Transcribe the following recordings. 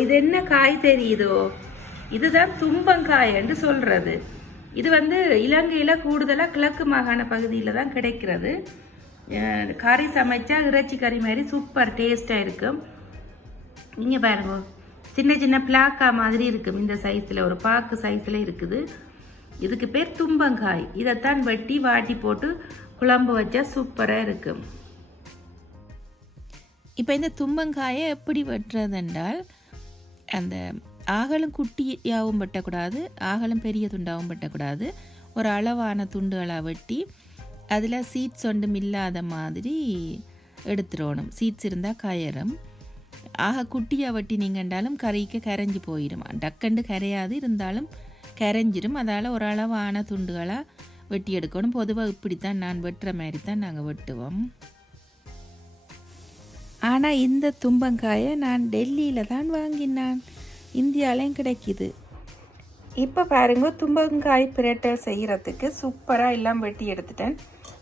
இது என்ன காய் தெரியுதோ? இதுதான் தும்பங்காய் என்று சொல்றது. இது வந்து இலங்கையில் கூடுதலாக கிழக்கு மாகாண பகுதியில் தான் கிடைக்கிறது. கறி சமைச்சா இறைச்சி கறி மாதிரி சூப்பர் டேஸ்ட்டாக இருக்கும். நீங்கள் பாருங்க சின்ன சின்ன பிளாக்கா மாதிரி இருக்கும் இந்த சைஸில் ஒரு பாக்கு சைஸில் இருக்குது. இதுக்கு பேர் தும்பங்காய். இதைத்தான் வெட்டி வாட்டி போட்டு குழம்பு வச்சா சூப்பராக இருக்கும். இப்போ இந்த தும்பங்காயை எப்படி வெட்டுறதென்றால் அந்த ஆகலம் குட்டியாகவும் வெட்டக்கூடாது ஆகலம் பெரிய துண்டாகவும் வெட்டக்கூடாது. ஒரு அளவான துண்டுகளாக வெட்டி அதில் சீட்ஸ் ஒன்றும் இல்லாத மாதிரி எடுத்துடணும். சீட்ஸ் இருந்தால் கயறும் ஆக குட்டியாக வெட்டி நீங்கண்டாலும் கரைக்க கரைஞ்சி போயிடும் டக்கண்டு கரையாது இருந்தாலும் கரைஞ்சிடும் அதால் ஒரு அளவான துண்டுகளாக வெட்டி எடுக்கணும். பொதுவாக இப்படித்தான் நான் வெட்டுற மாதிரி தான் நாங்கள் வெட்டுவோம். ஆனால் இந்த தும்பங்காயை நான் டெல்லியில் தான் வாங்கினான். இந்தியாலையும் கிடைக்கிது. இப்போ பாருங்க தும்பங்காய் பிரட்டல் செய்யறதுக்கு சூப்பராக எல்லாம் வெட்டி எடுத்துட்டேன்.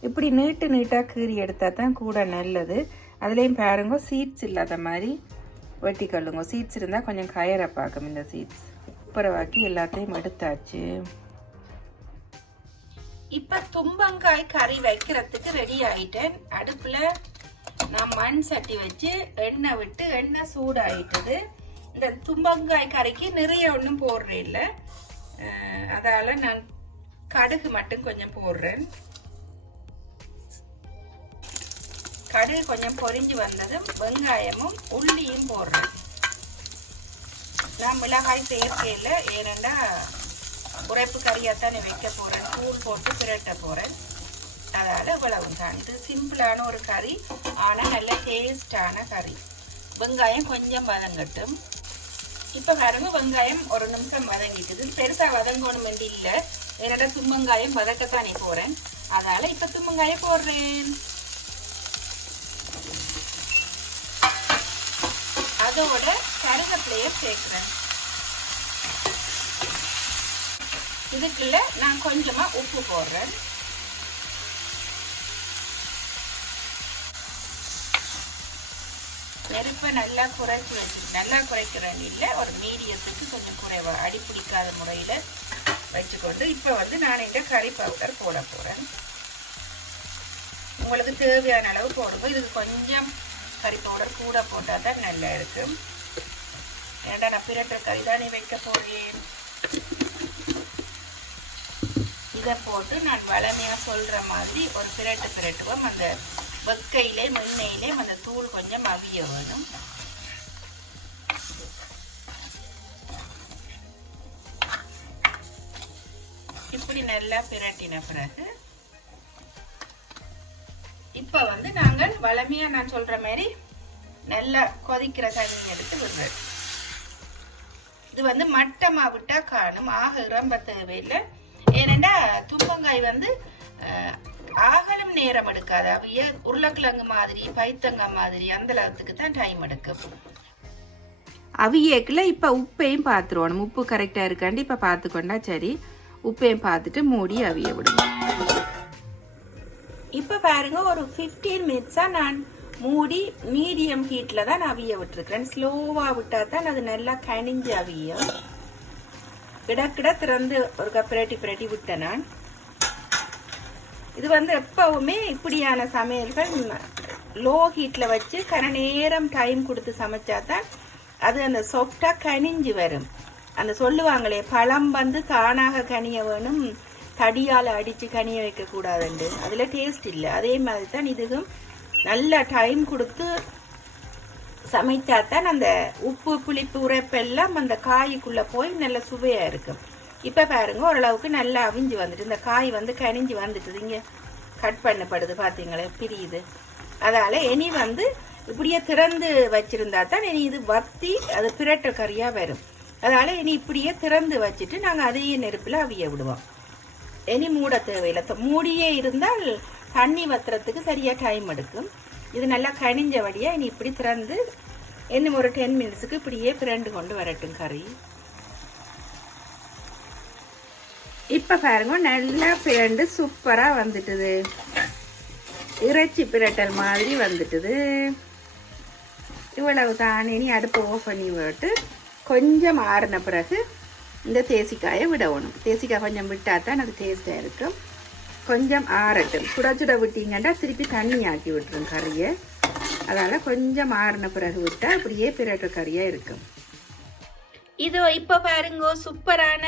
இப்படி நீட்டு நீட்டாக கீறி எடுத்தால் தான் கூட நல்லது. அதுலேயும் பாருங்க சீட்ஸ் இல்லாத மாதிரி வெட்டி கொள்ளுங்க. சீட்ஸ் இருந்தால் கொஞ்சம் கயரை பார்க்கும் இந்த சீட்ஸ் உப்பரவாக்கி எல்லாத்தையும் எடுத்தாச்சு. இப்போ தும்பங்காய் கறி வைக்கிறதுக்கு ரெடி ஆயிட்டேன். அடுப்பில் நான் மண் சட்டி வச்சு எண்ணெய் விட்டு எண்ணெய் சூடாயிட்டது. இந்த தும்பங்காய் கறிக்கு நிறைய ஒன்றும் போடுறேன் இல்லை. அதால நான் கடுகு மட்டும் கொஞ்சம் போடுறேன். கடுகு கொஞ்சம் பொரிஞ்சு வந்ததும் வெங்காயமும் உள்ளியும் போடுறேன். நான் மிளகாய் சேர்க்கையில் ஏனெண்டா உரைப்பு கறியாத்தானே வைக்க போறேன். தூள் போட்டு பிரட்ட போறேன். அதால இவ்வளவு தான் இது சிம்பிளான ஒரு கறி ஆனா நல்ல டேஸ்டான கறி. வெங்காயம் கொஞ்சம் வதங்கட்டும். இப்ப பாருங்க வெங்காயம் ஒரு நிமிஷம் வதங்கிட்டுது பெருசா வதங்கணும் வேண்டி இல்ல. என்னோட தும்பங்காயம் வதக்கத்தானே போறேன். அதனால இப்ப தும்பங்காயம் போடுறேன். அதோட கருவேப்பிலைய சேர்க்குறேன். இதுக்குள்ள நான் கொஞ்சமா உப்பு போடுறேன். நெருப்பை நல்லா குறைச்சி வச்சு நல்லா குறைக்கிறேன்னு இல்லை ஒரு மீடியத்துக்கு கொஞ்சம் குறைவா அடி பிடிக்காத முறையில் வச்சுக்கொண்டு இப்போ வந்து நான் இந்த கறி பவுடர் போட போகிறேன் உங்களுக்கு தேவையான அளவு போடுங்க. இதுக்கு கொஞ்சம் கறி பவுடர் கூட போட்டால் தான் நல்லா இருக்கும். ஏண்டா நான் பிரட்டுற கறி தானே வைக்க போகிறேன் இதை போட்டு நான் வளமையாக சொல்கிற மாதிரி ஒரு பிரட்டு பிரட்டுவோம் அந்த வெக்கையிலே மெண்ணெயிலே அந்த தூள் கொஞ்சம் அவிய வேணும். இப்படி நல்லா பிரட்டின பிறகு இப்ப வந்து நாங்கள் வளமையா நான் சொல்ற மாதிரி நல்லா கொதிக்கிற தண்ணி எடுத்து விடுறேன். இது வந்து மட்டமா விட்டா காணும். ஆக ரொம்ப தேவையில்லை. ஏனெண்டா தும்பங்காய் வந்து நேரம் எடுக்காது. அவைய உருளைக்கிழங்கு மாதிரி பைத்தங்காய் மாதிரி அந்த அளவுக்கு தான் டைம் எடுக்கும். அவியேக்கில் இப்போ உப்பையும் பார்த்துருவோம் உப்பு கரெக்டாக இருக்காண்டி இப்போ பார்த்துக்கொண்டா சரி. உப்பையும் பார்த்துட்டு மூடி அவிய விடுங்க இப்போ பாருங்க ஒரு ஃபிஃப்டீன் மினிட்ஸாக நான் மூடி மீடியம் ஹீட்டில் தான் நான் அவிய விட்டுருக்கிறேன். ஸ்லோவாக விட்டால் தான் அது நல்லா கனிஞ்சு அவியும். கிடக்கிட திறந்து ஒரு பிரட்டி பிரட்டி விட்டேன் நான். இது வந்து எப்பவுமே இப்படியான சமையல்கள் லோ ஹீட்டில் வச்சு கன நேரம் டைம் கொடுத்து சமைச்சா தான் அது அந்த சொஃப்டாக கனிஞ்சு வரும். அந்த சொல்லுவாங்களே பழம் வந்து தானாக கனிய வேணும் தடியால் அடித்து கனிய வைக்கக்கூடாதுண்டு. அதில் டேஸ்ட் இல்லை. அதே மாதிரி தான் இதுவும் நல்ல டைம் கொடுத்து சமைச்சா தான் அந்த உப்பு புளிப்பு உரைப்பெல்லாம் அந்த காய்க்குள்ளே போய் நல்ல சுவையாக இருக்கும். இப்போ பாருங்க ஓரளவுக்கு நல்லா அவிஞ்சு வந்துட்டு இந்த காய் வந்து கனிஞ்சு வந்துட்டு இங்கே கட் பண்ணப்படுது பார்த்தீங்களே பிரியுது. அதால் இனி வந்து இப்படியே திறந்து வச்சுருந்தா தான் இனி இது வத்தி அது பிரட்ட கறியாக வரும். அதால் இனி இப்படியே திறந்து வச்சுட்டு நாங்கள் அதையே நெருப்பில் அவிய விடுவோம். இனி மூட தேவையில்லை. மூடியே இருந்தால் தண்ணி வத்துறதுக்கு சரியாக டைம் எடுக்கும். இது நல்லா கனிஞ்சபடியாக இனி இப்படி திறந்து இன்னும் ஒரு டென் மினிட்ஸுக்கு இப்படியே பிரண்டு கொண்டு வரட்டும் கறி. இப்போ பாருங்க நல்லா பிரண்டு சூப்பராக வந்துட்டுது. இறைச்சி பிரட்டல் மாதிரி வந்துட்டுது. இவ்வளவு தான். இனி அடுப்பை ஓஃப் பண்ணி விட்டு கொஞ்சம் ஆறின பிறகு இந்த தேசிக்காயை விடணும் தேசிக்காய் கொஞ்சம் விட்டால் தான் அது டேஸ்ட்டாக இருக்கும். கொஞ்சம் ஆறட்டும். சுட சுட விட்டீங்கன்னா திருப்பி தண்ணி ஆக்கி விட்டுரும் கறியை. அதனால் கொஞ்சம் ஆறின பிறகு விட்டால் அப்படியே பிரட்டல் கறியாக இருக்கும். இதோ இப்போ பாருங்க சூப்பரான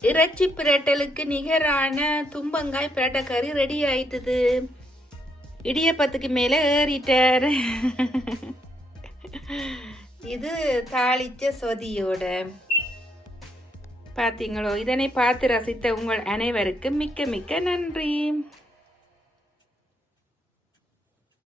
இறைச்சி பிரட்டலுக்கு நிகரான தும்பங்காய் பிரட்டக்கறி ரெடி ஆயிட்டுது. இடியப்பத்துக்கு மேலே ஏறிட்டார். இது தாளிச்ச சொதியோட. பார்த்தீங்களோ இதனை பார்த்து ரசித்த உங்கள் அனைவருக்கும் மிக்க மிக்க நன்றி.